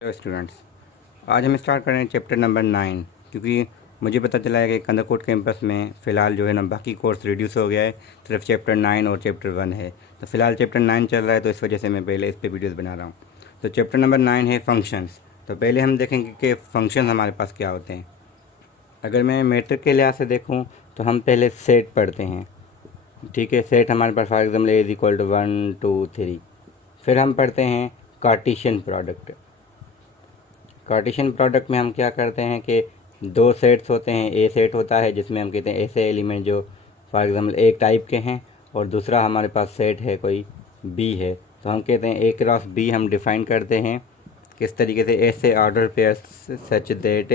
Hello students, आज हम start कर रहे हैं चैप्टर नंबर 9। क्योंकि मुझे पता चला है कि कंदरकोट कैंपस में फ़िलहाल जो है ना बाकी कोर्स रिड्यूस हो गया है, सिर्फ चैप्टर 9 और चैप्टर 1 है। तो फ़िलहाल चैप्टर 9 चल रहा है, तो इस वजह से मैं पहले इस पे वीडियोस बना रहा हूँ। तो चैप्टर नंबर 9 है फंक्शंस। तो पहले हम देखेंगे कि फंक्शन हमारे पास क्या होते हैं। अगर मैं मैट्रिक के लिहाज से देखूँ तो हम पहले सेट पढ़ते हैं। ठीक है, सेट हमारे पास for example A is equal to 1 2 3। फिर हम पढ़ते हैं कार्टेशियन प्रोडक्ट। कार्टेशियन प्रोडक्ट में हम क्या करते हैं कि दो सेट्स होते हैं। ए सेट होता है जिसमें हम कहते हैं ऐसे एलिमेंट जो फॉर एग्जांपल एक टाइप के हैं, और दूसरा हमारे पास सेट है कोई बी है, तो हम कहते हैं ए क्रॉस बी। हम डिफ़ाइन करते हैं किस तरीके से, ऐसे order pairs such that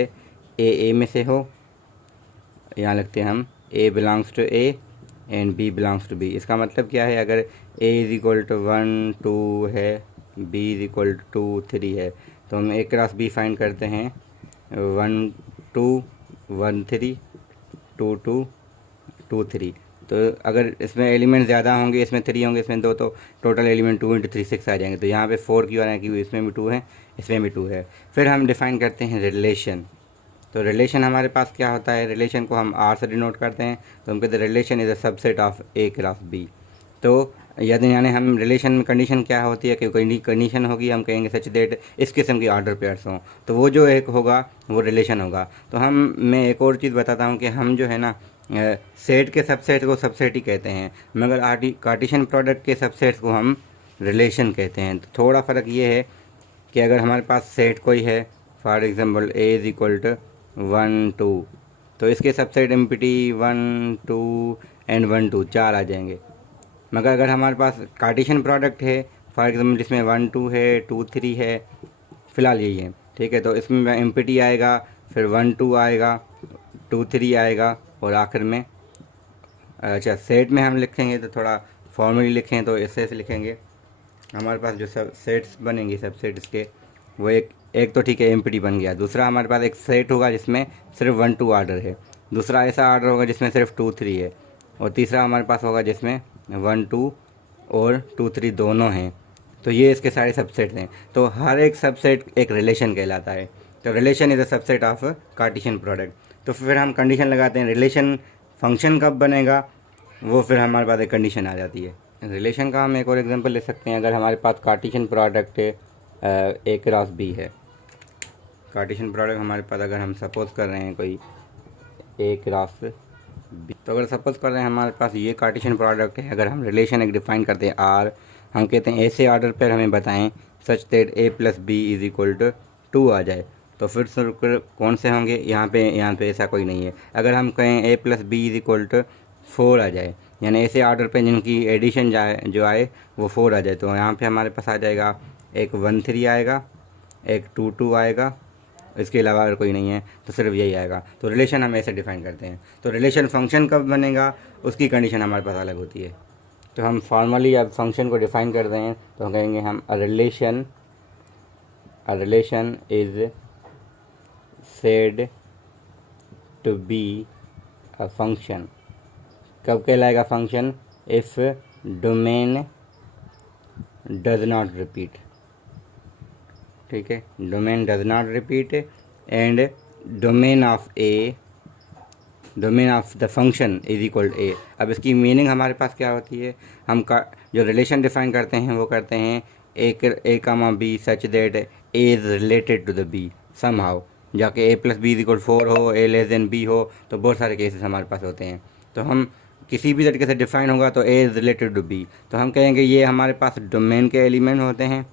A में से हो। यहाँ लिखते हैं हम A belongs to A and B belongs to B. इसका मतलब क्या है, अगर ए इज़ इक्वल टू 1 2 है, बी इज़ इक्वल टू 2 3 है, तो हम ए क्रॉस बी फाइंड करते हैं 1 2 1 3 2 2 2 3। तो अगर इसमें एलिमेंट ज़्यादा होंगे, इसमें 3 होंगे, इसमें 2, तो टोटल एलिमेंट 2 × 3 6 आ जाएंगे। तो यहाँ पे 4 क्यों आ रहे हैं, क्योंकि इसमें भी 2 है, इसमें भी 2 है। फिर हम डिफ़ाइन करते हैं रिलेशन। तो रिलेशन हमारे पास क्या होता है, रिलेशन को हम आर से डिनोट करते हैं। तो हम कहते हैं relation is a subset of A cross B. तो यानी हम रिलेशन में कंडीशन क्या होती है कि कोई कंडीशन होगी, हम कहेंगे सच दैट इस किस्म की ऑर्डर पेयर्स हों, तो वो जो एक होगा वो रिलेशन होगा। तो मैं एक और चीज़ बताता हूँ कि हम जो है ना सेट के सबसेट को सबसेट ही कहते हैं, मगर कार्टेशियन प्रोडक्ट के सबसेट्स को हम रिलेशन कहते हैं। तो थोड़ा फ़र्क ये है कि अगर हमारे पास सेट कोई है, for example A is equal to 1 2, तो इसके सबसेट एम्प्टी 1 2 एंड 1 2 4 आ जाएंगे। मगर अगर हमारे पास कार्टेशियन प्रोडक्ट है, फॉर एग्जांपल जिसमें 1 2 है 2 3 है, फ़िलहाल यही है, ठीक है, तो इसमें एम्प्टी आएगा, फिर 1 2 आएगा, 2 3 आएगा, और आखिर में अच्छा सेट में हम लिखेंगे तो थोड़ा फॉर्मली लिखें तो ऐसे लिखेंगे। हमारे पास जो सब सेट्स बनेंगे, सब सेट इसके, वो एक तो ठीक है एम्प्टी बन गया। दूसरा हमारे पास एक सेट होगा जिसमें सिर्फ 1 2 ऑर्डर है, दूसरा ऐसा ऑर्डर होगा जिसमें सिर्फ 2 3 है, और तीसरा हमारे पास होगा जिसमें 1 2 और 2 3 दोनों हैं। तो ये इसके सारे सबसेट हैं। तो हर एक सबसेट एक रिलेशन कहलाता है। तो relation is a subset of Cartesian product. तो फिर हम कंडीशन लगाते हैं, रिलेशन फंक्शन कब बनेगा, वो फिर हमारे पास एक कंडीशन आ जाती है। रिलेशन का हम एक और एग्जांपल ले सकते हैं। अगर हमारे पास Cartesian product A cross B है, कार्टेशियन प्रोडक्ट हमारे पास अगर हम सपोज कर रहे हैं कोई ए क्रॉस बी, तो अगर सपोज कर रहे हैं हमारे पास ये कार्टेशियन प्रोडक्ट है, अगर हम रिलेशन एक डिफाइन करते हैं आर, हम कहते हैं ऐसे ऑर्डर पर हमें बताएं such that A plus B is equal to 2 आ जाए, तो फिर कौन से होंगे, यहाँ पे ऐसा कोई नहीं है। अगर हम कहें A plus B is equal to 4 आ जाए, यानी ऐसे ऑर्डर पे जिनकी एडिशन जो आए वो 4 आ जाए, तो यहाँ पे हमारे पास आ जाएगा एक 1 3 आएगा, एक 2 2 आएगा, इसके अलावा अगर कोई नहीं है तो सिर्फ यही आएगा। तो रिलेशन हम ऐसे डिफ़ाइन करते हैं। तो रिलेशन फंक्शन कब बनेगा, उसकी कंडीशन हमारे पास अलग होती है। तो हम फॉर्मली अब फंक्शन को डिफ़ाइन करते हैं, तो हम कहेंगे हम a relation is said to be a function. कब कहलाएगा function, if domain does not repeat. ठीक है, domain does not repeat and domain of the function is equal to A. अब इसकी मीनिंग हमारे पास क्या होती है, जो रिलेशन डिफाइन करते हैं वो करते हैं A comma B such that A is related to the B somehow, जाके A plus B is equal 4 हो, ए लेस देन बी हो, तो बहुत सारे केसेस हमारे पास होते हैं। तो हम किसी भी तरीके से डिफाइन होगा तो A is related to B, तो हम कहेंगे ये हमारे पास डोमेन के एलिमेंट होते हैं,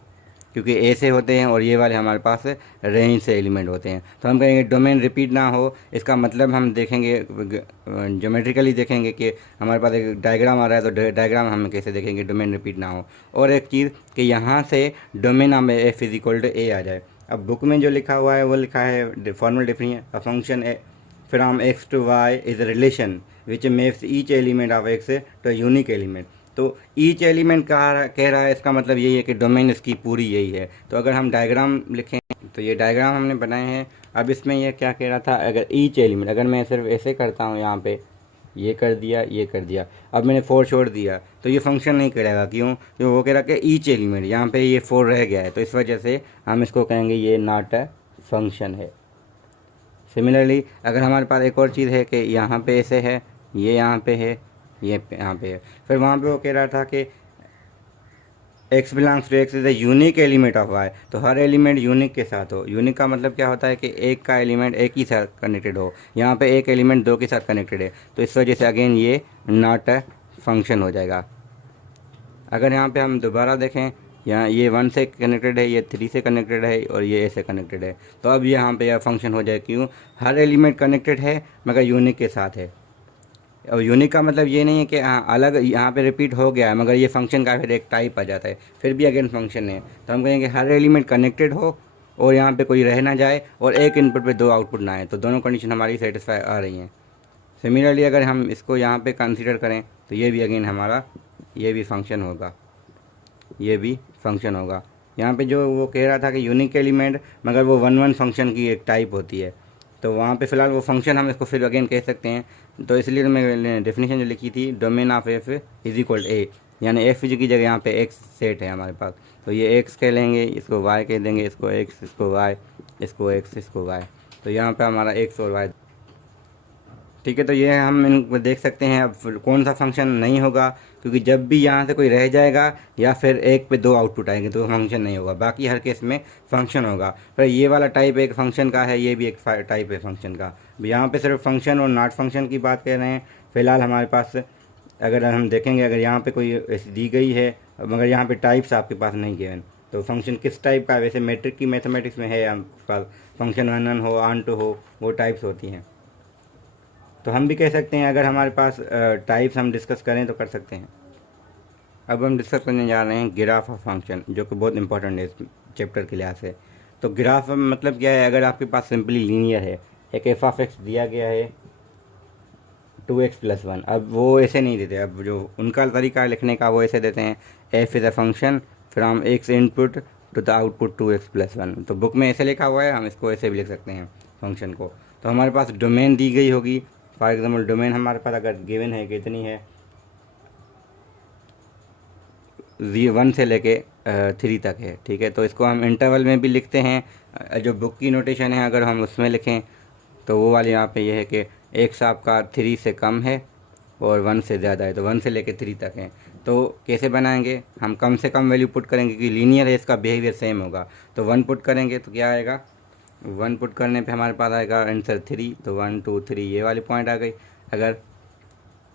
क्योंकि ए से होते हैं, और ये वाले हमारे पास रेंज से एलिमेंट होते हैं। तो हम कहेंगे डोमेन रिपीट ना हो। इसका मतलब हम देखेंगे ज्योमेट्रिकली देखेंगे कि हमारे पास एक डायग्राम आ रहा है, तो डायग्राम हम कैसे देखेंगे डोमेन रिपीट ना हो। और एक चीज़ कि यहाँ से domain of F is equal to A आ जाए। अब बुक में जो लिखा हुआ है वो लिखा है formal definition a function from X to Y is relation which makes each element of X to unique element. तो ईच एलिमेंट कह रहा है, इसका मतलब यही है कि डोमेन इसकी पूरी यही है। तो अगर हम डायग्राम लिखें, तो ये डायग्राम हमने बनाए हैं। अब इसमें यह क्या कह रहा था, अगर ईच एलिमेंट, अगर मैं सिर्फ ऐसे करता हूँ यहाँ पे, ये कर दिया, ये कर दिया। अब मैंने 4 छोड़ दिया तो ये फंक्शन नहीं करेगा। क्यों? तो वो कह रहा कि ईच एलिमेंट, यहाँ पे ये 4 रह गया है, तो इस वजह से हम इसको कहेंगे ये नॉट अ फंक्शन है। सिमिलरली अगर हमारे पास एक और चीज़ है कि यहाँ पे ऐसे है, ये यहाँ पे है, ये यहाँ पे है, फिर वहाँ पे वो कह रहा था कि x belongs to x is a unique element of y, तो हर एलिमेंट यूनिक के साथ हो। यूनिक का मतलब क्या होता है कि एक का एलिमेंट एक ही साथ कनेक्टेड हो। यहाँ पे एक एलिमेंट दो के साथ कनेक्टेड है, तो इस वजह से अगेन ये नॉट अ फंक्शन हो जाएगा। अगर यहाँ पे हम दोबारा देखें, यहाँ ये 1 से कनेक्टेड है, ये 3 से कनेक्टेड है और ये a से कनेक्टेड है, तो अब यहाँ पे यह फंक्शन हो जाए। क्यों? हर एलिमेंट कनेक्टेड है मगर यूनिक के साथ है। और यूनिक का मतलब ये नहीं है कि अलग यहाँ पे रिपीट हो गया है, मगर ये फंक्शन का फिर एक टाइप आ जाता है, फिर भी अगेन फंक्शन है। तो हम कहेंगे हर एलिमेंट कनेक्टेड हो और यहाँ पे कोई रह ना जाए और एक इनपुट पे 2 आउटपुट ना आए, तो दोनों कंडीशन हमारी सेटिस्फाई आ रही हैं। सिमिलरली अगर हम इसको यहाँ पे कंसीडर करें तो ये भी अगेन हमारा ये भी फंक्शन होगा, ये भी फंक्शन होगा। यहाँ पे जो वो कह रहा था कि यूनिक एलिमेंट, मगर वो 1 फंक्शन की एक टाइप होती है, तो वहाँ पे फ़िलहाल वो फंक्शन हम इसको फिर अगेन कह सकते हैं। तो इसलिए मैंने डेफिनेशन जो लिखी थी, domain of F is equal A, यानी एफ की जगह यहाँ पे एक्स सेट है हमारे पास, तो ये एक्स कह लेंगे, इसको वाई कह देंगे, इसको एक्स, इसको वाई, इसको एक्स, इसको वाई, तो यहाँ पे हमारा एक्स और वाई। ठीक है, तो ये हम इनको देख सकते हैं। अब कौन सा फंक्शन नहीं होगा, क्योंकि जब भी यहाँ से कोई रह जाएगा या फिर एक पे 2 आउटपुट आएंगे तो फंक्शन नहीं होगा, बाकी हर केस में फंक्शन होगा। फिर ये वाला टाइप एक फंक्शन का है, ये भी एक टाइप है फंक्शन का। यहाँ पे सिर्फ फंक्शन और नॉट फंक्शन की बात कर रहे हैं। फ़िलहाल हमारे पास अगर हम देखेंगे, अगर यहाँ पर कोई ऐसी दी गई है मगर यहाँ पर टाइप्स आपके पास नहीं गिवन, तो फंक्शन किस टाइप का है? वैसे मैट्रिक की मैथमेटिक्स में है आपके पास फंक्शन 1 हो, ऑन टू हो, वो टाइप्स होती हैं। तो हम भी कह सकते हैं, अगर हमारे पास टाइप्स हम डिस्कस करें तो कर सकते हैं। अब हम डिस्कस करने जा रहे हैं ग्राफ ऑफ फंक्शन, जो कि बहुत इंपॉर्टेंट है इस चैप्टर के लिहाज से। तो ग्राफ मतलब क्या है? अगर आपके पास सिंपली लीनियर है, एक एफ ऑफ एक्स दिया गया है 2x+1, अब वो ऐसे नहीं देते, अब जो उनका तरीका लिखने का वो ऐसे देते हैं, F is a function from X input to the output 2x+1। तो बुक में ऐसे लिखा हुआ है, हम इसको ऐसे भी लिख सकते हैं फंक्शन को। तो हमारे पास डोमेन दी गई होगी, फॉर एग्जाम्पल डोमेन हमारे पास अगर गिवन है, कितनी है, 1 से लेके 3 तक है। ठीक है, तो इसको हम इंटरवल में भी लिखते हैं। जो बुक की नोटेशन है अगर हम उसमें लिखें तो वो वाली यहाँ पे ये है कि एक्स आपका 3 से कम है और 1 से ज़्यादा है, तो 1 से लेके 3 तक है। तो कैसे बनाएंगे? हम कम से कम वैल्यू पुट करेंगे, क्योंकि लीनियर है, इसका बिहेवियर सेम होगा। तो 1 पुट करेंगे तो क्या आएगा? 1 पुट करने पे हमारे पास आएगा आंसर 3, तो 1 2 3 ये वाली पॉइंट आ गई। अगर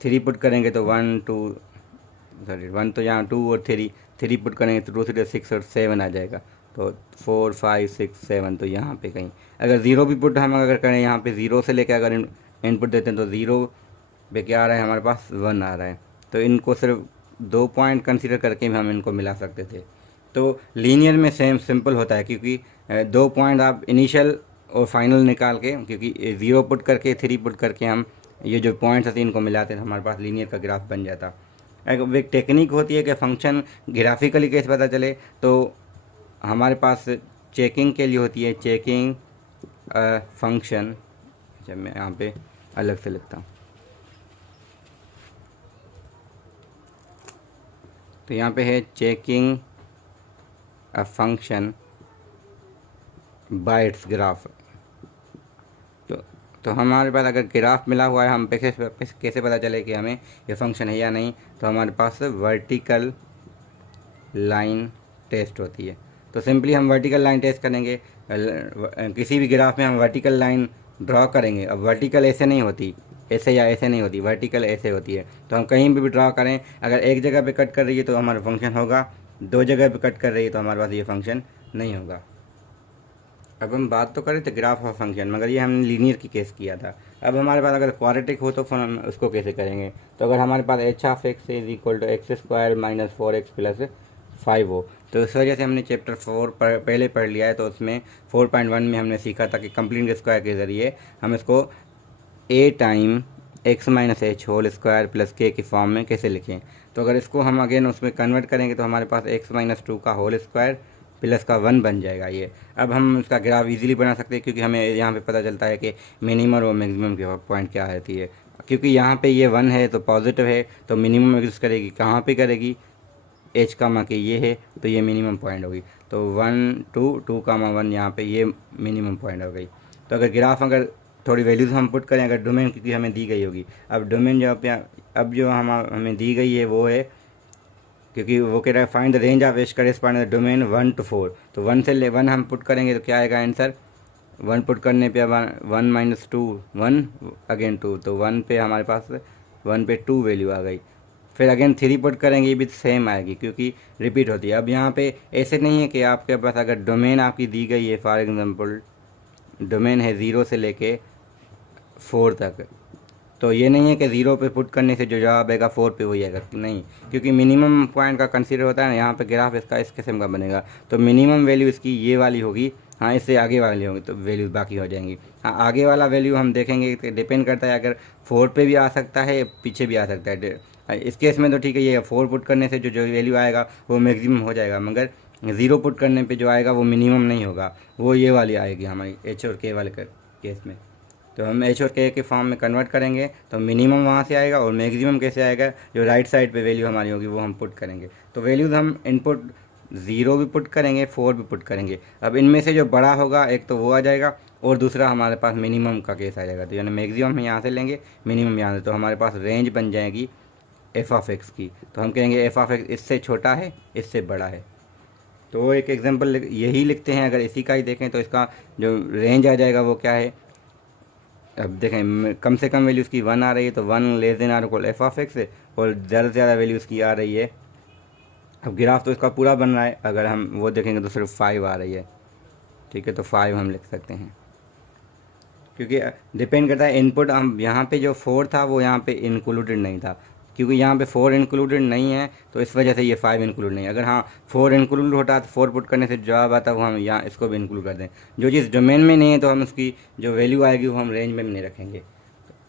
3 पुट करेंगे तो 1 तो यहाँ 2 और 3 पुट करेंगे तो 2 3 6 और 7 आ जाएगा, तो 4 5 6 7, तो यहाँ पे कहीं अगर 0 भी पुट हम अगर करें, यहाँ पे 0 से लेकर अगर इनपुट देते हैं तो 0 पे क्या आ रहा है हमारे पास? 1 आ रहा है। तो इनको सिर्फ 2 पॉइंट कंसीडर करके भी हम इनको मिला सकते थे। तो लीनियर में सिंपल होता है, क्योंकि 2 पॉइंट आप इनिशियल और फाइनल निकाल के, क्योंकि 0 पुट करके 3 पुट करके हम ये जो पॉइंट्स थे इनको मिलाते हैं, हमारे पास लीनियर का ग्राफ बन जाता। एक टेक्निक होती है कि फंक्शन ग्राफिकली कैसे पता चले, तो हमारे पास चेकिंग के लिए होती है, चेकिंग फंक्शन। जब मैं यहाँ पे अलग से लिखता हूँ, तो यहाँ पे है checking a function by it's graph. तो हमारे पास अगर ग्राफ मिला हुआ है, हम कैसे पता चले कि हमें ये फंक्शन है या नहीं? तो हमारे पास वर्टिकल लाइन टेस्ट होती है। तो सिंपली हम वर्टिकल लाइन टेस्ट करेंगे, किसी भी ग्राफ में हम वर्टिकल लाइन ड्रॉ करेंगे। अब वर्टिकल ऐसे नहीं होती, ऐसे या ऐसे नहीं होती, वर्टिकल ऐसे होती है। तो हम कहीं भी ड्रॉ करें, अगर एक जगह पे कट कर रही है तो हमारा फंक्शन होगा, 2 जगह पे कट कर रही है तो हमारे पास ये फंक्शन नहीं होगा। अब हम बात तो करें थे ग्राफ ऑफ फंक्शन, मगर ये हमने लीनियर की केस किया था। अब हमारे पास अगर क्वाड्रेटिक हो तो फिर हम उसको कैसे करेंगे? तो अगर हमारे पास h of x is equal to x square minus 4x plus 5 हो, तो इस वजह से हमने चैप्टर 4 पहले पढ़ लिया है। तो उसमें 4.1 में हमने सीखा था कि कंप्लीट स्क्वायर के ज़रिए हम इसको a time x minus H whole square plus k की फॉर्म में कैसे लिखें। तो अगर इसको हम अगेन उसमें कन्वर्ट करेंगे तो हमारे पास x माइनस 2 का होल स्क्वायर प्लस का 1 बन जाएगा ये। अब हम इसका ग्राफ इजीली बना सकते हैं, क्योंकि हमें यहाँ पे पता चलता है कि मिनिमम और मैक्सिमम की पॉइंट क्या आती है। क्योंकि यहाँ पे ये 1 है तो पॉजिटिव है, तो मिनिमम एग्जिस्ट करेगी कहाँ पे करेगी, एच कामा के ये है तो ये मिनिमम पॉइंट होगी। तो 1 2 2 कामा 1 यहाँ पे ये मिनिमम पॉइंट हो गई। तो अगर ग्राफ अगर थोड़ी वैल्यूज़ हम पुट करें, अगर डोमेन क्योंकि हमें दी गई होगी, अब डोमेन जो अब जो हमें दी गई है वो है, क्योंकि वो कह रहा है find the range of H corresponding domain 1 to 4, तो 1 से 1 हम पुट करेंगे तो क्या आएगा आंसर, 1 पुट करने पे 1 माइनस 2 1 अगेन 2, तो 1 पे हमारे पास 1 पे 2 वैल्यू आ गई। फिर अगेन 3 पुट करेंगे, ये भी सेम आएगी क्योंकि रिपीट होती है। अब यहाँ पे ऐसे नहीं है कि आपके पास अगर डोमेन आपकी दी गई है, फॉर एग्जांपल डोमेन है 0 से लेके 4 तक, तो ये नहीं है कि 0 पे पुट करने से जो जवाब आएगा 4 पे वही आएगा, नहीं, क्योंकि मिनिमम पॉइंट का कंसीडर होता है ना। यहाँ पे ग्राफ इसका इस किस्म का बनेगा, तो मिनिमम वैल्यू इसकी ये वाली होगी, हाँ इससे आगे वाली होगी तो वैल्यू बाकी हो जाएंगी। हाँ आगे वाला वैल्यू हम देखेंगे तो डिपेंड करता है, अगर 4 पे भी आ सकता है पीछे भी आ सकता है। इस केस में तो ठीक है, ये 4 पुट करने से जो जो वैल्यू आएगा वो मैक्सिमम हो जाएगा, मगर 0 पुट करने पे जो आएगा वो मिनिमम नहीं होगा, वो ये वाली आएगी हमारी एच और के वाले केस में। तो हम एच और के फॉर्म में कन्वर्ट करेंगे तो मिनिमम वहाँ से आएगा, और मैक्सिमम कैसे आएगा, जो राइट साइड पे वैल्यू हमारी होगी वो हम पुट करेंगे। तो वैल्यूज़ हम इनपुट 0 भी पुट करेंगे, 4 भी पुट करेंगे। अब इनमें से जो बड़ा होगा एक तो वो आ जाएगा, और दूसरा हमारे पास मिनिमम का केस आ जाएगा। तो यानी मैक्सिमम हम यहाँ से लेंगे, मिनिमम यहाँ से, तो हमारे पास रेंज बन जाएगी एफ ऑफ एक्स की। तो हम कहेंगे एफ ऑफ एक्स इससे छोटा है, इससे बड़ा है। तो एक एग्जांपल यही लिखते हैं, अगर इसी का ही देखें तो इसका जो रेंज आ जाएगा वो क्या है, अब देखें कम से कम वैल्यू उसकी 1 आ रही है, तो 1 less than R equal F of X, और ज़्यादा से ज़्यादा वैल्यू उसकी आ रही है। अब ग्राफ तो इसका पूरा बन रहा है, अगर हम वो देखेंगे तो सिर्फ 5 आ रही है, ठीक है, तो 5 हम लिख सकते हैं, क्योंकि डिपेंड करता है इनपुट। हम यहाँ पे जो 4 था वो यहाँ पे इंक्लूडेड नहीं था, क्योंकि यहाँ पे 4 इंक्लूडेड नहीं है तो इस वजह से ये 5 इंक्लूड नहीं है। अगर हाँ 4 इंक्लूड होता तो 4 पुट करने से जवाब आता वो हम यहाँ इसको भी इंक्लूड कर दें। जो चीज़ डोमेन में नहीं है तो हम उसकी जो वैल्यू आएगी वो हम रेंज में नहीं रखेंगे।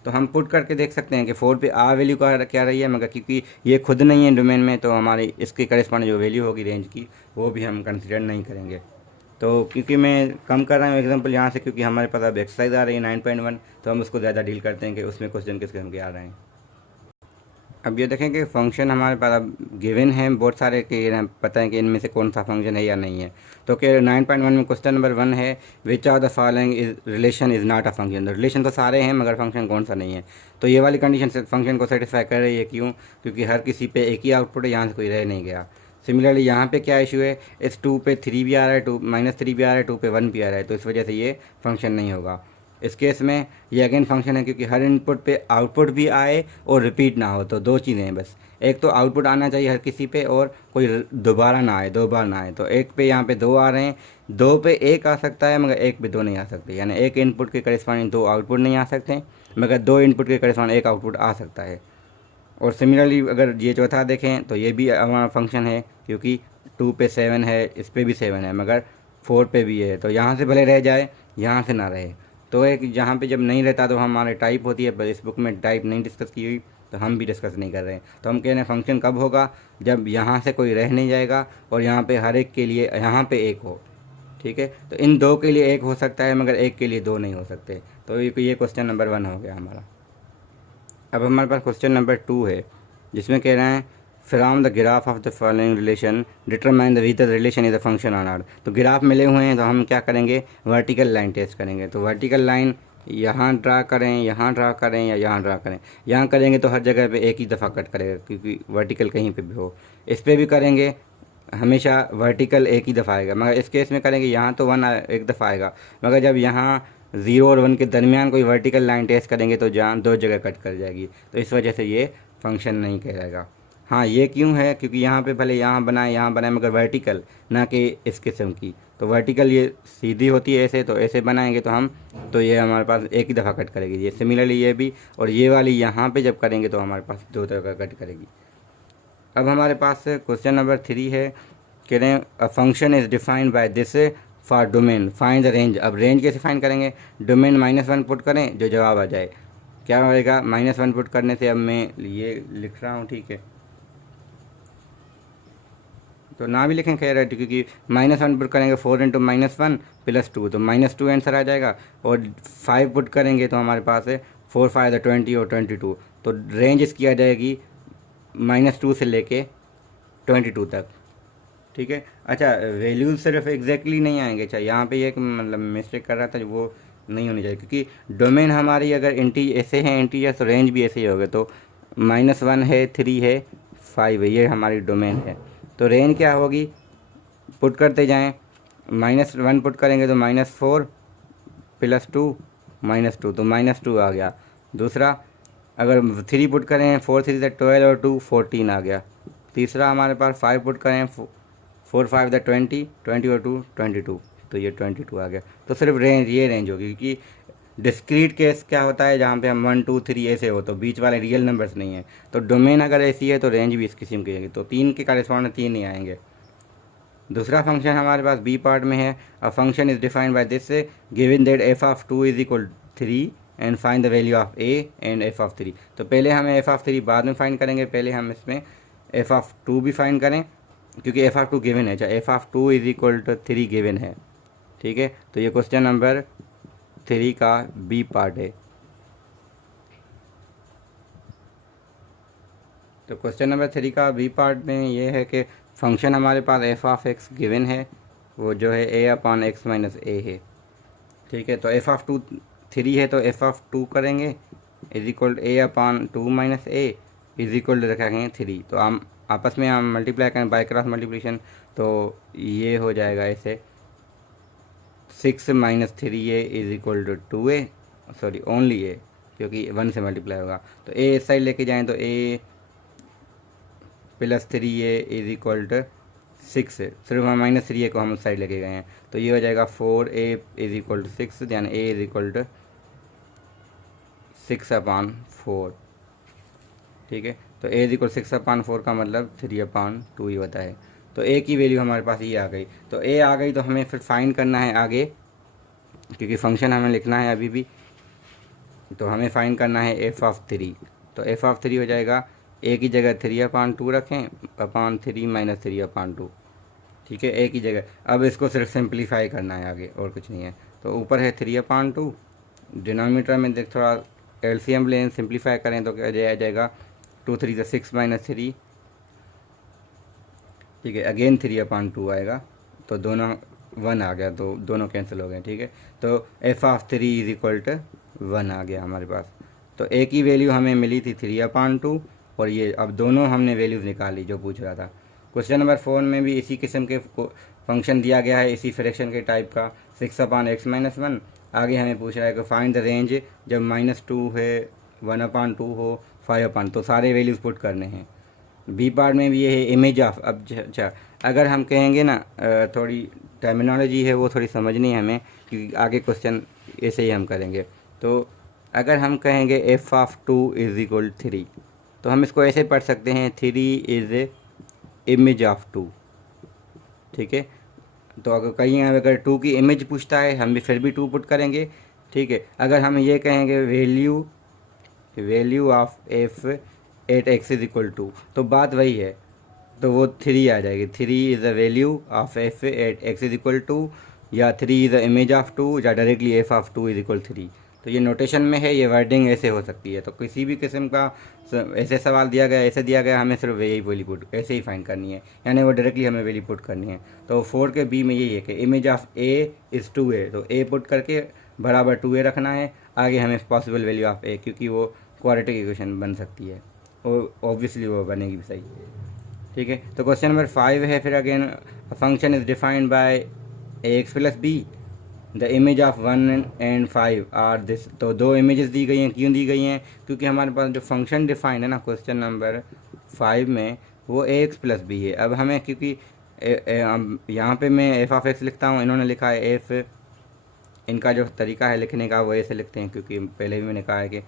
तो हम पुट करके देख सकते हैं कि 4 पे आ वैल्यू का क्या रही है, मगर क्योंकि ये खुद नहीं है डोमेन में, तो हमारी इसके करेस्पॉन्डिंग जो वैल्यू होगी रेंज की वो भी हम कंसिडर नहीं करेंगे। तो क्योंकि मैं कम कर रहा हूँ एग्जांपल यहाँ से, क्योंकि हमारे पास अब एक्सरसाइज आ रही है 9.1, तो हम उसको ज़्यादा डील करते हैं कि उसमें क्वेश्चन किस किस्म के आ रहे हैं। अब ये देखें कि फंक्शन हमारे पास अब गिवन है बहुत सारे, कि पता है कि इनमें से कौन सा फंक्शन है या नहीं है। तो कि 9.1 में क्वेश्चन नंबर 1 है, which of the following is relation is not a function. Relation तो सारे हैं मगर फंक्शन कौन सा नहीं है। तो ये वाली कंडीशन से फंक्शन को सेटिस्फाई कर रही है, क्यों, क्योंकि हर किसी पे एक ही आउटपुट है, यहाँ से कोई रह नहीं गया। सिमिलरली यहाँ पे क्या इशू है, इस 2 पे 3 भी आ रहा है, 2 -3 भी आ रहा है, 2 पे 1 भी आ रहा है, तो इस वजह से ये फंक्शन नहीं होगा। इस केस में ये अगेन फंक्शन है, क्योंकि हर इनपुट पे आउटपुट भी आए और रिपीट ना हो। तो दो चीज़ें हैं बस, एक तो आउटपुट आना चाहिए हर किसी पे, और कोई दोबारा ना आए, 2 बार ना आए। तो एक पे यहाँ पे 2 आ रहे हैं, 2 पे 1 आ सकता है मगर 1 पे 2 नहीं आ सकते, यानी एक इनपुट के करेस्पॉन्डिंग 2 आउटपुट नहीं आ सकते, मगर 2 इनपुट के करेस्पॉन्डिंग 1 आउटपुट आ सकता है। और सिमिलरली अगर ये चौथा देखें तो ये भी हमारा फंक्शन है, क्योंकि 2 पे 7 है, इस पे भी 7 है, मगर 4 पे भी है, तो यहाँ से भले रह जाए, यहाँ से ना रहे। तो एक जहाँ पे जब नहीं रहता तो हमारे टाइप होती है, पर इस बुक में टाइप नहीं डिस्कस की हुई, तो हम भी डिस्कस नहीं कर रहे हैं। तो हम कह रहे हैं फंक्शन कब होगा, जब यहाँ से कोई रह नहीं जाएगा और यहाँ पे हर एक के लिए यहाँ पे 1 हो, ठीक है। तो इन 2 के लिए 1 हो सकता है, मगर 1 के लिए 2 नहीं हो सकते। तो ये क्वेश्चन नंबर 1 हो गया हमारा। अब हमारे पास क्वेश्चन नंबर 2 है, जिसमें कह रहे हैं from the graph of the following relation determine the with the relation is a function on R. तो ग्राफ मिले हुए हैं तो हम क्या करेंगे, वर्टिकल लाइन टेस्ट करेंगे। तो वर्टिकल लाइन यहाँ ड्रा करें, यहाँ ड्रा करें या यहाँ ड्रा करें। यहाँ करेंगे तो हर जगह पे एक ही दफ़ा कट करेगा, क्योंकि वर्टिकल कहीं पे भी हो। इस पर भी करेंगे हमेशा वर्टिकल एक ही दफ़ा आएगा, मगर इस केस में करेंगे यहाँ तो 1 एक दफ़ा आएगा, मगर जब यहाँ 0 और 1 के दरमियान कोई वर्टिकल लाइन टेस्ट करेंगे तो जहाँ 2 जगह कट कर जाएगी। तो इस वजह से ये फंक्शन नहीं कहलाएगा। हाँ ये क्यों है, क्योंकि यहाँ पे भले यहाँ बनाए मगर वर्टिकल, ना कि इस किस्म की। तो वर्टिकल ये सीधी होती है ऐसे, तो ऐसे बनाएंगे तो हम, तो ये हमारे पास एक ही दफ़ा कट करेगी। ये सिमिलरली ये भी, और ये वाली यहाँ पे जब करेंगे तो हमारे पास 2 तरह का कट करेगी। अब हमारे पास क्वेश्चन नंबर 3 है, कह रहे हैं a function is defined by this for domain find the range. अब रेंज कैसे फाइंड करेंगे, डोमेन -1 पुट करें, जो जवाब आ जाए क्या होएगा, -1 पुट करने से, अब मैं ये लिख रहा हूँ, ठीक है, तो ना भी लिखें खैर है, क्योंकि -1 पुट करेंगे 4 × -1 + 2, तो -2 आंसर आ जाएगा। और 5 पुट करेंगे तो हमारे पास है 4 5 द 20 और 22, तो रेंज इसकी आ जाएगी -2 से लेके 22 तक। ठीक है। अच्छा, वैल्यूज सिर्फ एग्जैक्टली नहीं आएंगे। अच्छा, यहाँ पे एक मतलब मिस्टेक कर रहा था, वो नहीं होनी चाहिए, क्योंकि डोमेन हमारी अगर ऐसे हैं इंटीजर, तो रेंज भी ऐसे ही होगा। तो -1 है, 3 है, 5 है, ये हमारी डोमेन है। तो रेंज क्या होगी, पुट करते जाएं, -1 पुट करेंगे तो -4 + 2 -2, तो -2 आ गया। दूसरा, अगर 3 पुट करें, 4 3 से 12 और 2 14 आ गया। तीसरा हमारे पास 5 पुट करें, 4 5 द 20 20 और 2 22, तो ये 22 आ गया। तो सिर्फ रेंज, ये रेंज होगी, क्योंकि डिस्क्रीट केस क्या होता है जहाँ पे हम 1 2 3 ऐसे हो, तो बीच वाले रियल नंबर्स नहीं है। तो डोमेन अगर ऐसी है तो रेंज भी इस किस्म की आएगी। तो 3 के करेस्पॉन्ड 3 ही आएंगे। दूसरा फंक्शन हमारे पास बी पार्ट में है। A function is defined by this, given that f(2) = 3 and find the value of a and f(3). तो पहले हमें f(3) बाद में फाइंड करेंगे, पहले हम इसमें f(2) भी फाइंड करें, क्योंकि f(2) गिवन है। अच्छा, f(2) = 3 गिवन है। ठीक है, तो ये क्वेश्चन नंबर 3 का बी पार्ट है। तो क्वेश्चन नंबर 3 का बी पार्ट में ये है कि फंक्शन हमारे पास f(x) गिवन है, वो जो है a/x - a है। ठीक है, तो f(2) 3 है, तो f(2) करेंगे a/2 - a रखेंगे 3। तो हम आपस में हम मल्टीप्लाई करें बाय क्रॉस मल्टीप्लिकेशन, तो ये हो जाएगा ऐसे 6 - 3a = 2a, sorry only a, क्योंकि 1 से मल्टीप्लाई होगा। तो a इस साइड लेके जाएं तो a + 3a = 6, सिर्फ हम -3a को हम उस साइड लेके गए हैं। तो ये हो जाएगा 4a = 6, यानी a = 6/4। ठीक है, तो a = 6/4 का मतलब 3/2 ही होता है। तो a की वैल्यू हमारे पास ये आ गई। तो a आ गई, तो हमें फिर फाइंड करना है आगे, क्योंकि फंक्शन हमें लिखना है अभी भी। तो हमें फाइंड करना है f(3). तो f(3) हो जाएगा, a की जगह 3/2 रखें, अपॉन 3 - 3/2। ठीक है, a की जगह। अब इसको सिर्फ सिंप्लीफाई करना है आगे, और कुछ नहीं है। तो ऊपर है 3/2, डिनोमिनेटर में देख थोड़ा एलसीएम लें, सिंप्लीफाई करें तो क्या जाएगा, 2 3 = 6 - 3। ठीक है, अगेन 3/2 आएगा, तो दोनों 1 आ गया, तो दोनों कैंसिल हो गए। ठीक है, तो f(3) = 1 आ गया हमारे पास। तो a की वैल्यू हमें मिली थी 3/2, और ये अब दोनों हमने वैल्यूज़ निकाली जो पूछ रहा था। क्वेश्चन नंबर 4 में भी इसी किस्म के फंक्शन दिया गया है, इसी फ्रैक्शन के टाइप का, 6/x - 1। आगे हमें पूछ रहा है कि फाइंड द रेंज, जब -2 है, 1/2 हो, 5/, तो सारे वैल्यूज़ पुट करने हैं। बी पार्ट में भी ये है इमेज ऑफ। अब अच्छा, अगर हम कहेंगे ना, थोड़ी टर्मिनोलॉजी है वो थोड़ी समझनी है हमें, क्योंकि आगे क्वेश्चन ऐसे ही हम करेंगे। तो अगर हम कहेंगे f(2) = 3, तो हम इसको ऐसे पढ़ सकते हैं, 3 इज़ इमेज ऑफ 2। ठीक है, तो अगर कहीं अगर 2 की इमेज पूछता है, हम भी फिर भी 2 पुट करेंगे। ठीक है, अगर हम ये कहेंगे वैल्यू ऑफ f(8x) = 2, तो बात वही है, तो वो 3 आ जाएगी। 3 is the value of f(8x) = 2, या 3 इज़ द इमेज ऑफ 2, या डायरेक्टली f(2) = 3। तो ये नोटेशन में है, ये वर्डिंग ऐसे हो सकती है। तो किसी भी किस्म का ऐसे सवाल दिया गया, ऐसे दिया गया, हमें सिर्फ यही वैल्यू पुट ऐसे ही फाइंड करनी है, यानी वो डायरेक्टली हमें वैल्यू पुट करनी है। तो 4 के बी में यही है कि image of a is 2a, तो a पुट करके बराबर 2a रखना है। आगे हमें पॉसिबल वैल्यू ऑफ a, क्योंकि वो क्वाड्रेटिक इक्वेशन बन सकती है, और ऑब्वियसली वो बनेगी भी सही। ठीक है, तो क्वेश्चन नंबर 5 है, फिर again function is defined by ax + b, the image of 1 and 5 are this. तो 2 इमेजेस दी गई हैं, क्यों दी गई हैं, क्योंकि हमारे पास जो फंक्शन डिफाइंड है ना क्वेश्चन नंबर 5 में, वो ax + b है। अब हमें, क्योंकि यहाँ पे मैं f(x) लिखता हूँ, इन्होंने लिखा है f, इनका जो तरीका है लिखने का वो ऐसे लिखते हैं, क्योंकि पहले भी मैंने कहा है कि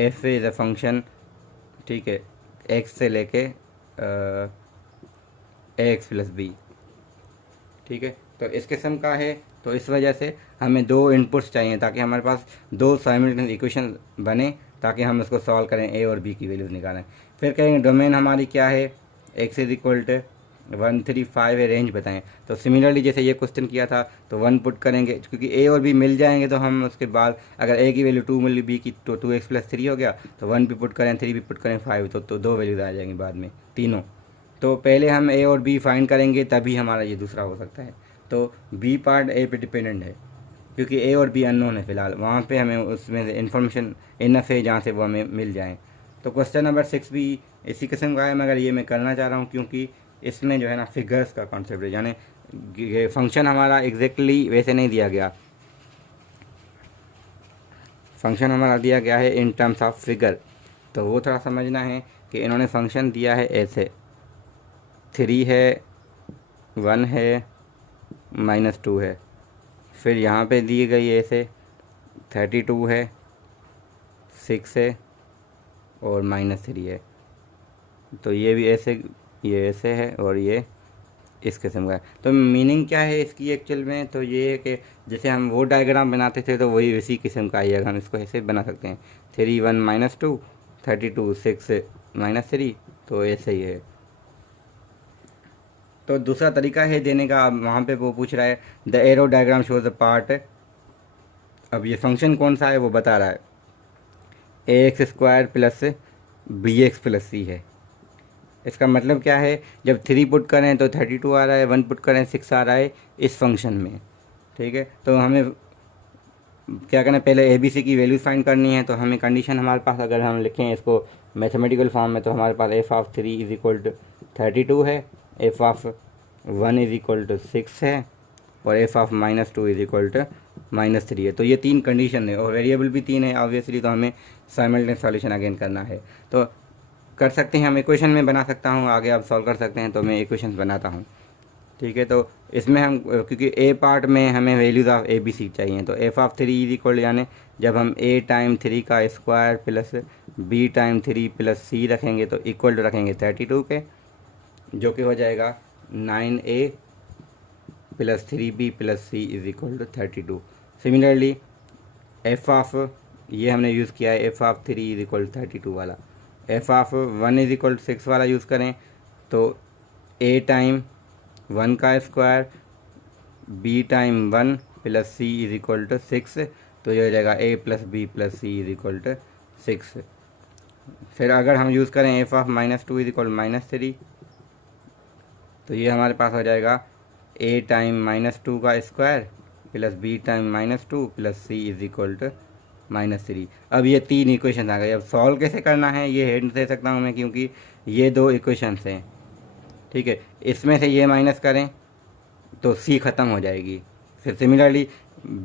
f इज़ अ फंक्शन, ठीक है, x से लेके ax + b। ठीक है, तो इस किस्म का है। तो इस वजह से हमें 2 इनपुट्स चाहिए, ताकि हमारे पास 2 साइमल्टेनियस इक्वेशन बने, ताकि हम इसको सॉल्व करें, a और b की वैल्यूज़ निकालें। फिर कहेंगे डोमेन हमारी क्या है, x = 135 है, रेंज बताएं। तो सिमिलरली जैसे ये क्वेश्चन किया था तो 1 पुट करेंगे, क्योंकि ए और बी मिल जाएंगे तो हम उसके बाद अगर ए की वैल्यू 2 मिली, बी की तो 2x+3 हो गया, तो 1 भी पुट करें, 3 भी पुट करें, 5, तो 2 वैल्यूज आ जाएंगी बाद में तीनों। तो पहले हम ए और बी फाइंड करेंगे तभी हमारा ये दूसरा हो सकता है। तो बी पार्ट ए पे डिपेंडेंट है, क्योंकि ए और बी अननोन है फ़िलहाल, वहाँ पे हमें उसमें से इन्फॉर्मेशन इनफ है जहाँ से वो हमें मिल जाए। तो क्वेश्चन नंबर 6 भी इसी किस्म का है, मगर ये मैं करना चाह रहा हूँ क्योंकि इसमें जो है ना फिगर्स का कॉन्सेप्ट है, यानी फंक्शन हमारा एग्जैक्टली वैसे नहीं दिया गया, फंक्शन हमारा दिया गया है इन टर्म्स ऑफ फिगर। तो वो थोड़ा समझना है कि इन्होंने फंक्शन दिया है ऐसे, 3 है, 1 है, -2 है, फिर यहाँ पे दी गई ऐसे 32 है, 6 है और -3 है। तो ये भी ऐसे, ये ऐसे है और ये इस किस्म का है। तो मीनिंग क्या है इसकी एक्चुअल में, तो ये है कि जैसे हम वो डायग्राम बनाते थे तो वही इसी किस्म का आइएगा, हम इसको ऐसे बना सकते हैं, 3 1 -2, 32 6 -3, तो ऐसे ही है। तो दूसरा तरीका है देने का, वहाँ पे वो पूछ रहा है the arrow diagram shows the part, अब ये फंक्शन कौन सा है वो बता रहा है, ax² plus bx plus c है। इसका मतलब क्या है, जब 3 पुट करें तो 32 आ रहा है, 1 पुट करें 6 आ रहा है इस फंक्शन में, ठीक है। तो हमें क्या करना है, पहले ए बी सी की वैल्यूज फाइंड करनी है। तो हमें कंडीशन हमारे पास अगर हम लिखें इसको मैथमेटिकल फॉर्म में, तो हमारे पास f(3) = 32 है, f(1) = 6 है और f(-2) = -3 है। तो ये 3 कंडीशन है और वेरिएबल भी 3 है ऑब्वियसली, तो हमें साइमल्टेनियस सॉल्यूशन अगेन करना है। तो कर सकते हैं हम, इक्वेशन में बना सकता हूँ, आगे आप सॉल्व कर सकते हैं, तो मैं इक्वेशन बनाता हूँ, ठीक है। तो इसमें हम क्योंकि ए पार्ट में हमें values of A B C चाहिए, तो f(3) = यानी जब हम a टाइम 3 का square plus b time 3 plus c रखेंगे तो इक्वल टू रखेंगे 32 के, जो कि हो जाएगा 9a plus 3b plus c = 32। Similarly ये हमने यूज़ किया है f(3) = 32 वाला, f(1) = 6 वाला यूज़ करें तो a टाइम 1 का square b time 1 plus c = 6, तो ये हो जाएगा a plus b plus c = 6। फिर अगर हम यूज़ करें f(-2) = -3, तो ये हमारे पास हो जाएगा a टाइम -2 का square plus b time -2 plus c = -3। अब ये 3 इक्वेशन आ गए। अब सॉल्व कैसे करना है ये हिंट दे सकता हूँ मैं, क्योंकि ये 2 इक्वेशंस हैं, ठीक है। इसमें से ये माइनस करें तो c ख़त्म हो जाएगी, फिर सिमिलरली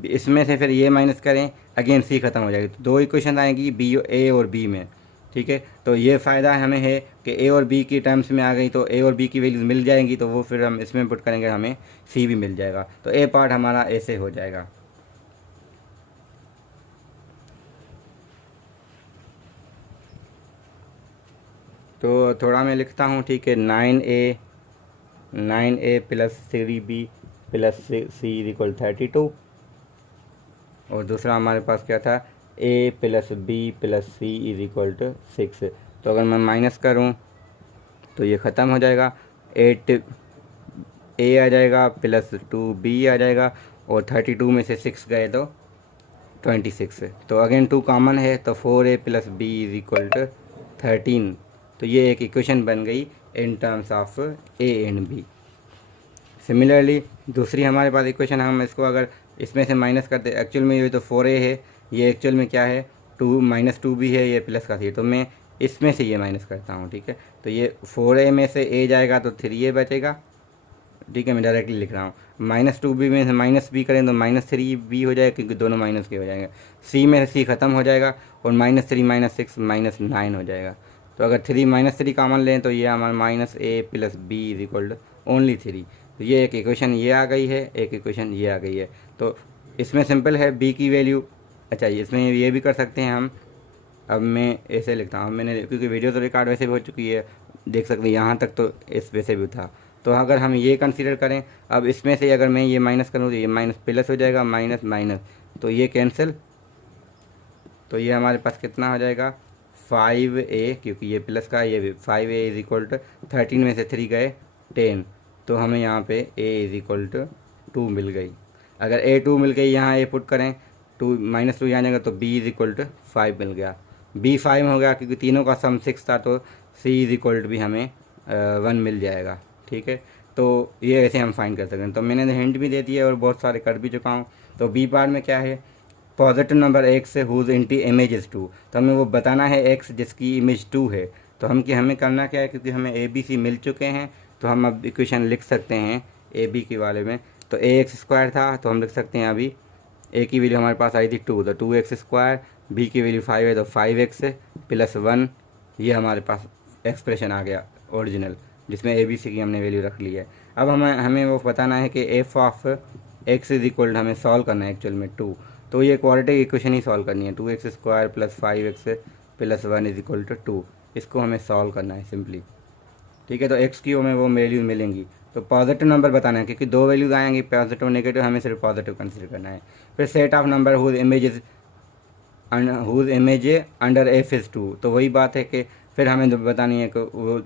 इसमें से फिर ये माइनस करें, अगेन c ख़त्म हो जाएगी, तो 2 इक्वेशन आएगी b a और b में, ठीक है। तो ये फ़ायदा हमें है कि a और b की टर्म्स में आ गई तो a और b की वैल्यूज मिल जाएंगी, तो वो फिर हम इसमें पुट करेंगे, हमें c भी मिल जाएगा। तो a पार्ट हमारा ऐसे हो जाएगा। तो थोड़ा मैं लिखता हूँ, ठीक है, 9a plus 3b plus c = 32, और दूसरा हमारे पास क्या था, a plus b plus c = 6। तो अगर मैं माइनस करूँ तो ये ख़त्म हो जाएगा, 8a आ जाएगा प्लस 2b आ जाएगा, और 32 में से 6 गए तो 26, तो अगेन 2 कॉमन है, तो 4a प्लस b = 13। तो ये एक इक्वेशन बन गई in terms of a and b। Similarly दूसरी हमारे पास इक्वेशन, हम इसको अगर इसमें से माइनस करते, एक्चुअल में ये तो 4a है, ये एक्चुअल में क्या है, 2 भी है, ये प्लस का थी, तो मैं इसमें से ये माइनस करता हूँ, ठीक है। तो ये 4a में से a जाएगा तो 3a बचेगा, ठीक है, मैं डायरेक्टली लिख रहा हूँ। -2b में से माइनस b करें तो -3b हो जाएगा, क्योंकि दोनों माइनस के हो जाएंगे, c में से c ख़त्म हो जाएगा, और -3 -6 -9 हो जाएगा। तो अगर 3 -3 कॉमन लें तो ये हमारा -a प्लस b = ओनली 3। तो ये एक इक्वेशन ये आ गई है, एक इक्वेशन ये आ गई है। तो इसमें सिंपल है b की वैल्यू, अच्छा इसमें ये भी कर सकते हैं हम। अब मैं ऐसे लिखता हूँ, मैंने क्योंकि वीडियो तो रिकॉर्ड वैसे भी हो चुकी है, देख सकते हैं यहाँ तक, तो इस वैसे भी था। तो अगर हम ये कंसीडर करें, अब इसमें से अगर मैं ये माइनस करूँ तो ये माइनस प्लस हो जाएगा, माइनस माइनस, तो ये कैंसिल, तो ये हमारे पास कितना हो जाएगा, 5a, क्योंकि ये प्लस का, ये 5a = 13 में से 3 गए 10, तो हमें यहाँ पे a इज इक्वल टू 2 मिल गई। अगर a 2 मिल गई, यहाँ a पुट करें, 2 -2 यहाँ जाएगा तो b इज इक्वल टू 5 मिल गया। b 5 हो गया क्योंकि तीनों का सम 6 था, तो c इज इक्वल टू भी हमें 1 मिल जाएगा। ठीक है, तो ये ऐसे हम फाइंड कर सकते हैं। तो मैंने हिंट भी दे दिया और बहुत सारे कर भी चुका हूँ। तो बी पार्ट में क्या है, पॉजिटिव नंबर x से हुज इंटी इमेज इज़ 2, तो हमें वो बताना है x जिसकी इमेज 2 है। तो हमें करना क्या है, क्योंकि हमें ए बी सी मिल चुके हैं तो हम अब इक्वेशन लिख सकते हैं ए बी के वाले में। तो ax² था तो हम लिख सकते हैं अभी a की वैल्यू हमारे पास आई थी 2, तो 2x², b की वैल्यू 5 है तो 5x + 1, ये हमारे पास एक्सप्रेशन आ गया ओरिजिनल, जिसमें a b c की हमने वैल्यू रख ली है। अब हमें वो बताना है कि f of x is equal, हमें सॉल्व करना है एक्चुअल में 2, तो ये क्वाड्रेटिक इक्वेशन ही सॉल्व करनी है। 2x² + 5x + 1 is equal to 2, इसको हमें सॉल्व करना है सिंपली। ठीक है, तो x की हमें वो वैल्यू मिलेंगी। तो पॉजिटिव नंबर बताना है, क्योंकि 2 वैल्यूज आएंगी, पॉजिटिव नेगेटिव, हमें सिर्फ पॉजिटिव कंसिडर करना है। फिर set of number whose image under f is 2, तो वही बात है कि फिर हमें बतानी है कि वो,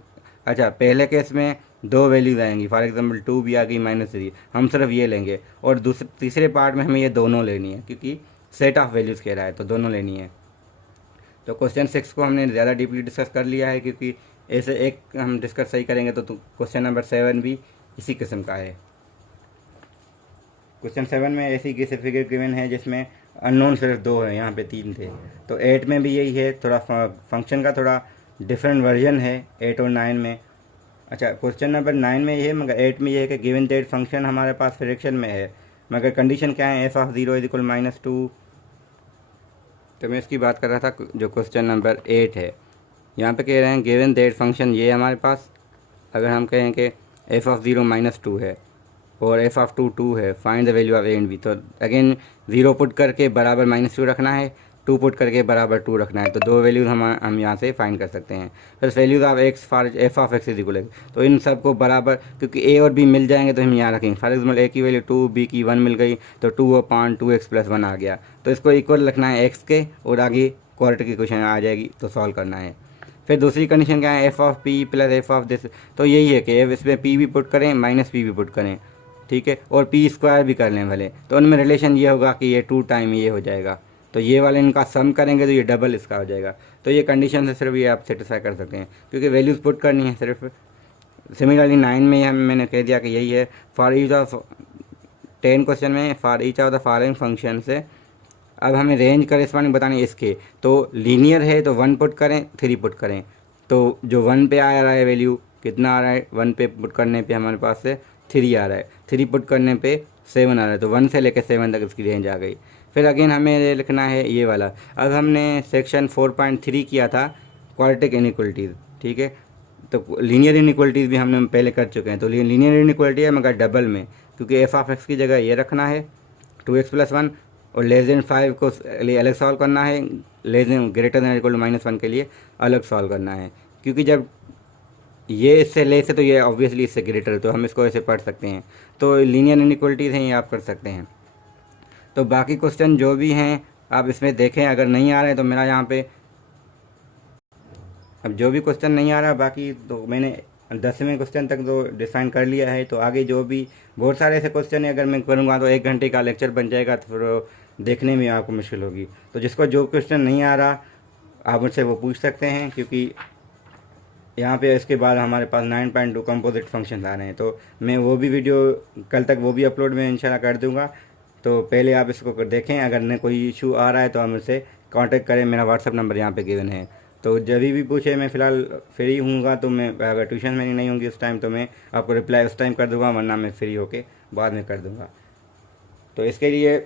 अच्छा पहले केस में 2 वैल्यूज आएंगी, फॉर एग्जांपल 2 भी आ गई -3, हम सिर्फ ये लेंगे, और तीसरे पार्ट में हमें ये दोनों लेनी है, क्योंकि सेट ऑफ वैल्यूज़ कह रहा है तो दोनों लेनी है। तो क्वेश्चन 6 को हमने ज़्यादा डीपली डिस्कस कर लिया है, क्योंकि ऐसे एक हम डिस्कस सही करेंगे तो क्वेश्चन नंबर 7 भी इसी किस्म का है। क्वेश्चन 7 में ऐसी किसी फिगर गिवन है जिसमें अननोन सिर्फ 2 है, यहाँ पे 3 थे। तो 8 में भी यही है, थोड़ा फंक्शन का थोड़ा डिफरेंट वर्जन है 8 और 9 में। अच्छा, क्वेश्चन नंबर 9 में ये है, मगर 8 में ये है कि गिवन दैट फंक्शन हमारे पास फ्रैक्शन में है, मगर कंडीशन क्या है, f ऑफ 0 इज इक्वल -2। तो मैं इसकी बात कर रहा था जो क्वेश्चन नंबर 8 है। यहाँ पे कह रहे हैं गिवन दैट फंक्शन ये है हमारे पास, अगर हम कहें कि f ऑफ 0 -2 है और f ऑफ 2 है, find the value of a and b, तो अगेन 0 पुट करके बराबर -2 रखना है, 2 पुट करके बराबर 2 रखना है, तो 2 वैल्यूज़ हम यहाँ से फाइंड कर सकते हैं। फिर values of x for f of x is equal, तो इन सब को बराबर, क्योंकि a और b मिल जाएंगे तो हम यहाँ रखेंगे। फॉर एग्जाम्पल a की वैल्यू 2, b की 1 मिल गई, तो 2/2x + 1 आ गया, तो इसको इक्वल रखना है x के, और आगे क्वाड्रेटिक की इक्वेशन आ जाएगी तो सॉल्व करना है। फिर दूसरी कंडीशन क्या है, f of p + f of this, तो यही है कि इसमें p भी पुट करें -p भी पुट करें, ठीक है, और p² भी कर लें भले, तो उनमें रिलेशन ये होगा कि ये 2 टाइम ये हो जाएगा, तो ये वाले इनका सम करेंगे तो ये डबल इसका हो जाएगा। तो ये कंडीशन से सिर्फ ये आप सेटिस्फाई कर सकते हैं, क्योंकि वैल्यूज़ पुट करनी है सिर्फ। सिमिलरली 9 में हम मैंने कह दिया कि यही है, फॉर ईच ऑफ 10 क्वेश्चन में for each of the following function से, अब हमें रेंज करेस्पॉन्डिंग बतानी इसके, तो लीनियर है तो 1 पुट करें, 3 पुट करें, तो जो 1 पे आ रहा है वैल्यू कितना आ रहा है, 1 पे पुट करने पे हमारे पास से 3 आ रहा है, 3 पुट करने पे 7 आ रहा है, तो 1 से लेकर 7 तक इसकी रेंज आ गई। फिर अगेन हमें लिखना है ये वाला, अब हमने सेक्शन 4.3 किया था क्वाड्रेटिक इनइक्वलिटीज़, ठीक है, तो लीनियर इनइक्वलिटीज़ भी हमने पहले कर चुके हैं। तो लीनियर इनइक्वलिटी है मगर डबल में, क्योंकि f ऑफ x की जगह ये रखना है 2x + 1, और <5 को लिए अलग सॉल्व करना है, <≥1 के लिए अलग सॉल्व करना है, क्योंकि जब ये इससे लेस है तो ये ऑब्वियसली इससे ग्रेटर है, तो हम इसको ऐसे पढ़ सकते हैं। तो लीनियर इनइक्वलिटीज़ हैं ये आप कर सकते हैं। तो बाकी क्वेश्चन जो भी हैं आप इसमें देखें, अगर नहीं आ रहे तो मेरा यहाँ पे, अब जो भी क्वेश्चन नहीं आ रहा बाकी तो मैंने 10वें क्वेश्चन तक तो डिफाइन कर लिया है, तो आगे जो भी बहुत सारे ऐसे क्वेश्चन है अगर मैं करूँगा तो 1 घंटे का लेक्चर बन जाएगा, तो फिर देखने में आपको मुश्किल होगी। तो जिसको जो क्वेश्चन नहीं आ रहा आप मुझसे वो पूछ सकते हैं, क्योंकि यहाँ पे इसके बाद हमारे पास 9.2 कंपोजिट फंक्शन आ रहे हैं, तो मैं वो भी वीडियो कल तक वो भी अपलोड मैं इंशाल्लाह कर दूँगा। तो पहले आप इसको देखें, अगर न कोई इशू आ रहा है तो आप मुझसे कांटेक्ट करें, मेरा व्हाट्सअप नंबर यहाँ पे गिवन है। तो जब भी पूछे, मैं फ़िलहाल फ्री हूँगा, तो मैं अगर ट्यूशन में नहीं होंगी उस टाइम तो मैं आपको रिप्लाई उस टाइम कर दूँगा, वरना मैं फ्री होके बाद में कर दूँगा। तो इसके लिए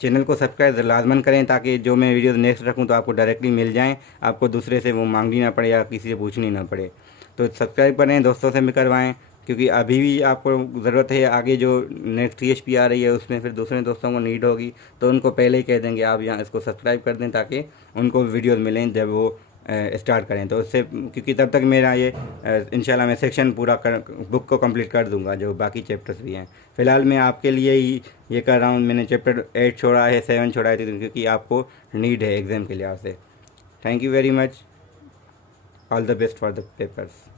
चैनल को सब्सक्राइब लाजमन करें, ताकि जो मैं वीडियोस नेक्स्ट रखूं तो आपको डायरेक्टली मिल जाएं, आपको दूसरे से वो मांगनी ना पड़े या किसी से पूछनी ना पड़े। तो सब्सक्राइब करें, दोस्तों से भी करवाएं, क्योंकि अभी भी आपको ज़रूरत है, आगे जो नेक्स्ट THP आ रही है उसमें फिर दूसरे दोस्तों को नीड होगी, तो उनको पहले ही कह देंगे आप यहाँ इसको सब्सक्राइब कर दें, ताकि उनको वीडियोज़ मिलें जब वो स्टार्ट करें। तो उससे, क्योंकि तब तक मेरा ये इंशाल्लाह मैं सेक्शन पूरा बुक को कंप्लीट कर दूंगा, जो बाकी चैप्टर्स भी हैं। फ़िलहाल मैं आपके लिए ही ये कर रहा हूँ, मैंने चैप्टर 8 छोड़ा है, 7 छोड़ा है, क्योंकि आपको नीड है एग्ज़ाम के लिहाज से। Thank you very much, all the best for the papers.